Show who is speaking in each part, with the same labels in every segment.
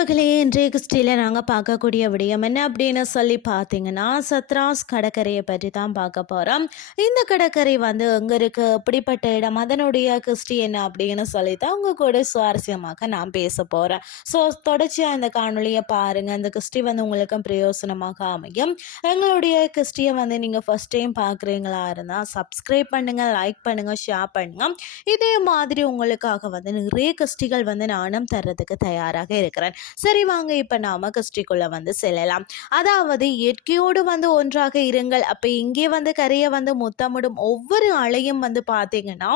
Speaker 1: இன்றைய கிறிஸ்டியில் நாங்கள் பார்க்கக்கூடிய விடயம் என்ன அப்படின்னு சொல்லி பார்த்தீங்கன்னா சத்ராஸ் கடற்கரையை பற்றி தான் பார்க்க போகிறோம் இந்த கடற்கரை வந்து எங்கே இருக்குது எப்படிப்பட்ட இடம்? அதனுடைய கிறிஸ்டி என்ன அப்படின்னு சொல்லி தான் உங்கள் கூட சுவாரஸ்யமாக நான் பேச போகிறேன் ஸோ தொடர்ச்சியாக இந்த காணொலியை பாருங்கள் இந்த கிறிஸ்டி வந்து உங்களுக்கு பிரயோசனமாக அமையும். எங்களுடைய கிறிஸ்டியை வந்து நீங்கள் ஃபஸ்ட் டைம் பார்க்குறீங்களா இருந்தால் சப்ஸ்கிரைப் பண்ணுங்கள் லைக் பண்ணுங்கள் ஷேர் பண்ணுங்கள் இதே மாதிரி உங்களுக்காக வந்து நிறைய கிறிஸ்டிகள் வந்து நானும் தர்றதுக்கு தயாராக இருக்கிறேன். சரி வாங்க இப்போ நாம கிறிஸ்டிக்குள்ளே வந்து செல்லலாம். அதாவது இயற்கையோடு வந்து ஒன்றாக இருங்கள். அப்போ இங்கே வந்து கரையை வந்து முத்தமிடும் ஒவ்வொரு அலையும் வந்து பார்த்தீங்கன்னா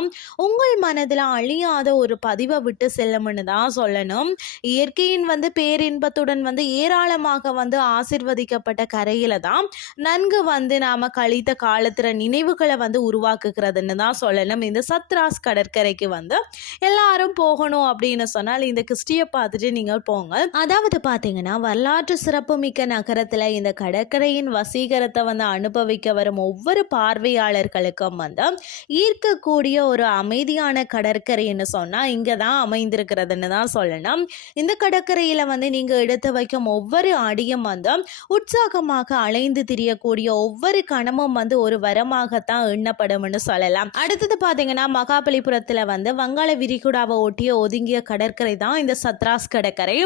Speaker 1: உங்கள் மனதில் அழியாத ஒரு பதிவை விட்டு செல்லும்னு தான் சொல்லணும். இயற்கையின் வந்து பேரின்பத்துடன் வந்து ஏராளமாக வந்து ஆசிர்வதிக்கப்பட்ட கரையில தான் நன்கு வந்து நாம் கழித்த காலத்தில் நினைவுகளை வந்து உருவாக்குகிறதுன்னு தான் சொல்லணும். இந்த சத்ராஸ் கடற்கரைக்கு வந்து எல்லாரும் போகணும் அப்படின்னு சொன்னால் இந்த கிறிஸ்டியை பார்த்துட்டு நீங்கள் போங்க அதாவது பார்த்தீங்கன்னா வரலாற்று சிறப்புமிக்க நகரத்தில் இந்த கடற்கரையின் வசீகரத்தை வந்து அனுபவிக்க வரும் ஒவ்வொரு பார்வையாளர்களுக்கும் வந்து ஈர்க்கக்கூடிய ஒரு அமைதியான கடற்கரைன்னு சொன்னால் இங்கே தான் அமைந்திருக்கிறதுன்னு தான் சொல்லணும். இந்த கடற்கரையில் வந்து நீங்கள் எடுத்து வைக்கும் ஒவ்வொரு அடியும் வந்து உற்சாகமாக அலைந்து திரியக்கூடிய ஒவ்வொரு கணமும் வந்து ஒரு வரமாகத்தான் எண்ணப்படும்னு சொல்லலாம். அடுத்தது பார்த்தீங்கன்னா மகாபலிபுரத்தில் வந்து வங்காள விரிகுடாவை ஒட்டிய ஒதுங்கிய கடற்கரை தான் இந்த சத்ராஸ் கடற்கரை.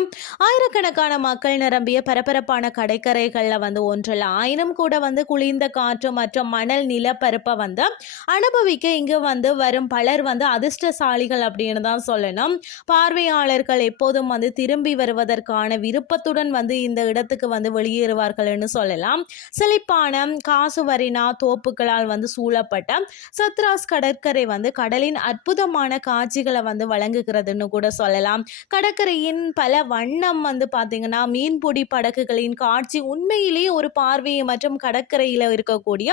Speaker 1: ஆயிரக்கணக்கான மக்கள் நிரம்பிய பரபரப்பான கடற்கரைகளில் வந்து ஒன்றில் ஆயினும் கூட வந்து குளிர்ந்த காற்று மற்றும் மணல் நிலப்பரப்பை வந்து அனுபவிக்க இங்கு வந்து வரும் பலர் வந்து அதிர்ஷ்டசாலிகள் அப்படின்னு தான் சொல்லணும். பார்வையாளர்கள் எப்போதும் வந்து திரும்பி வருவதற்கான விருப்பத்துடன் வந்து இந்த இடத்துக்கு வந்து வெளியேறுவார்கள்னு சொல்லலாம். செழிப்பான காசுவரினா தோப்புகளால் வந்து சூழப்பட்ட சத்ராஸ் கடற்கரை வந்து கடலின் அற்புதமான காட்சிகளை வந்து வழங்குகிறதுன்னு கூட சொல்லலாம். கடற்கரையின் பல வண்ணம் வந்து பார்த்தீங்கன்னா மீன்பிடி படகுகளின் காட்சி உண்மையிலேயே ஒரு பார்வையை மற்றும் கடற்கரையில் இருக்கக்கூடிய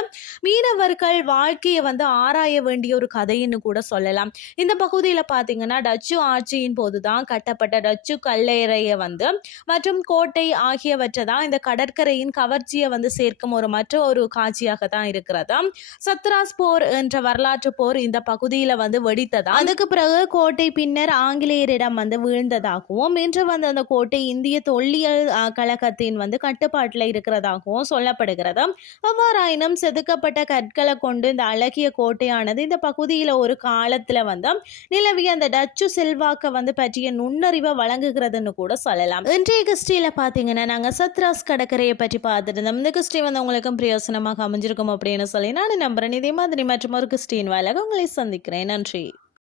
Speaker 1: மீனவர்கள் வாழ்க்கையை வந்து ஆராய வேண்டிய ஒரு கதைன்னு கூட சொல்லலாம். இந்த பகுதியில் பார்த்தீங்கன்னா டச்சு ஆட்சியின் போது தான் கட்டப்பட்ட டச்சு கல்லறையை வந்து மற்றும் கோட்டை ஆகியவற்றை தான் இந்த கடற்கரையின் கவர்ச்சியை வந்து சேர்க்கும் ஒரு மற்ற ஒரு காட்சியாக தான் இருக்கிறது. சத்ராஸ் போர் என்ற வரலாற்று போர் இந்த பகுதியில் வந்து வெடித்ததா அதுக்கு பிறகு கோட்டை பின்னர் ஆங்கிலேயரிடம் வந்து வீழ்ந்ததாகவும் இன்று வந்து அந்த கோட்டை இந்திய தொல்லியல் கழகத்தின் வந்து கட்டுப்பாட்டில் இருக்கிறதாகவும் சொல்லப்படுகிறது. அவ்வாறாயினும் செதுக்கப்பட்ட கற்களை கொண்டு இந்த அழகிய கோட்டையானது இந்த பகுதியில் ஒரு காலத்தில் வந்து நிலவிய அந்த டச்சு செல்வாக்கை வந்து பற்றிய நுண்ணறிவை வழங்குகிறதுன்னு கூட சொல்லலாம். இன்றைய கிறிஸ்டியில் பார்த்தீங்கன்னா நாங்கள் சத்ராஸ் கடற்கரையை பற்றி பார்த்துருந்தோம். இந்த கிறிஸ்டி வந்து உங்களுக்கும் பிரயோசனமாக அமைஞ்சிருக்கும் அப்படின்னு சொல்லி நான் நம்புகிறேன் இதே மாதிரி மற்றும் ஒரு கிறிஸ்டின் வேலைக்கு உங்களை சந்திக்கிறேன். நன்றி.